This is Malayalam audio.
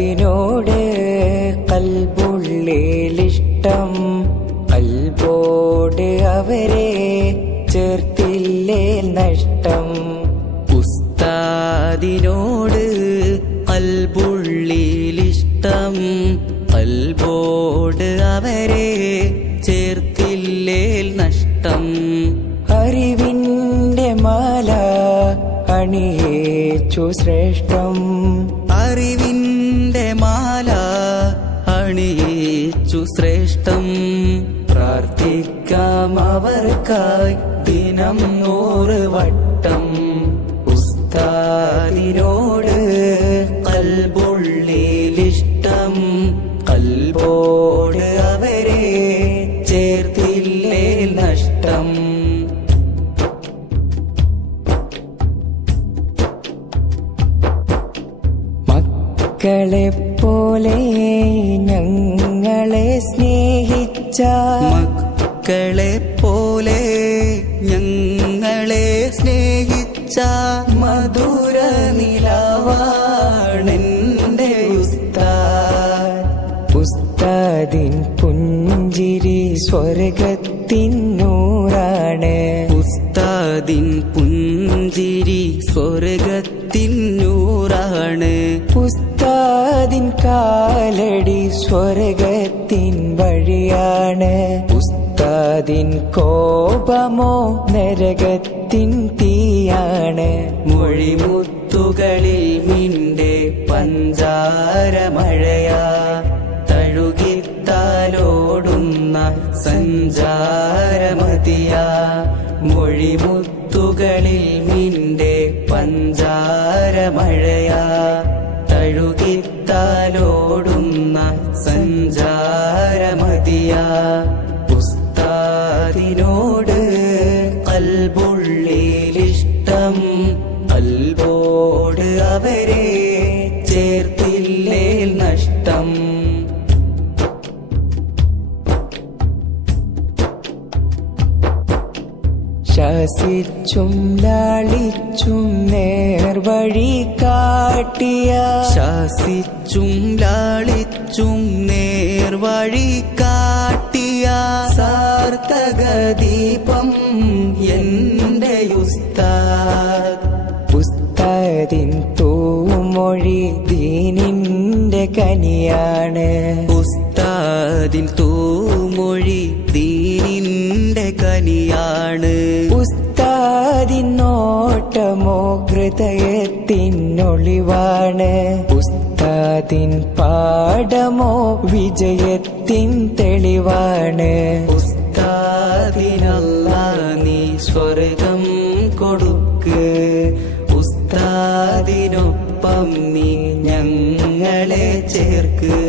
ഉസ്താദിനോട് കൽബുള്ളിലിഷ്ടം, കൽബോട് അവരെ ചേർത്തില്ലേ നഷ്ടം. ഉസ്താദിനോട് കൽബുള്ളിലിഷ്ടം, കൽബോട് അവരെ ചേർത്തില്ലേ നഷ്ടം. അറിവിന്റെ മാല അണിയേച്ചു ശ്രേഷ്ഠം, അറിവിന്റെ മാല അണിയിച്ചു ശ്രേഷ്ഠം. പ്രാർത്ഥിക്കാം അവർക്കായി ദിനം 100 വട്ടം. ഉസ്താദിനോട് കൽബുള്ളിലിഷ്ടം, കൽബോട് അവരെ ചേർത്തില്ലേ നഷ്ടം. മക്കളെപ്പോലെ ഞങ്ങളെ സ്നേഹിച്ച, മക്കളെപ്പോലെ ഞങ്ങളെ സ്നേഹിച്ച മധുര നിലവാണെന്റെ ഉസ്താദ്. ഉസ്താദിൻ പുഞ്ചിരി സ്വർഗത്തിൻ നൂറാണ്, ഉസ്താദിൻ പുഞ്ചിരി സ്വർഗത്തിൻ നൂറാണ്. ഉസ്താദിൻ കാലടി സ്വർഗത്തിൻ വഴിയാണ്. ഉസ്താദിൻ കോപമോ നരകത്തിൻ തീയാണ്. മൊഴിമുത്തുകളിൽ മിന്റെ പഞ്ചാരമഴയാ, തഴുകിത്താലോടുന്ന സഞ്ചാരമതിയാ. മൊഴിമുത്തുകളിൽ മിന്റെ പഞ്ചാരമഴയാ, തഴുകിത്താലോടുന്ന സഞ്ചാരമതിയാ. ഉസ്താദിനോട് കൽബുള്ളിലിഷ്ടം, കൽബോട് അവരെ ചേർത്തില്ലേ നഷ്ടം. ശാസിച്ചും ലാളിച്ചും നേർവഴി കാട്ടിയ, ശാസിച്ചും ലാളിച്ചും നേർവഴി കാട്ടിയ സാർത്ഥക ദീപം എന്റെ ഉസ്താദ്. ഉസ്താദിൻ തൂമൊഴി ദീനിന്റെ കനിയാണ്. ഉസ്താദിൻ തൂമൊഴി ദീനിന്റെ കനിയാണ്. ഉസ്താദിൻ നോട്ടമോ ഹൃദയത്തിനൊളിവാണ്. ഉസ്താദിൻ പാഠമോ വിജയത്തിൻ തെളിവാണ്. ഉസ്താദിനല്ലാഹ് നീ സ്വർഗം കൊടുക്ക്, ഉസ്താദിനൊപ്പം നീ ഞങ്ങളെ ചേർക്ക്.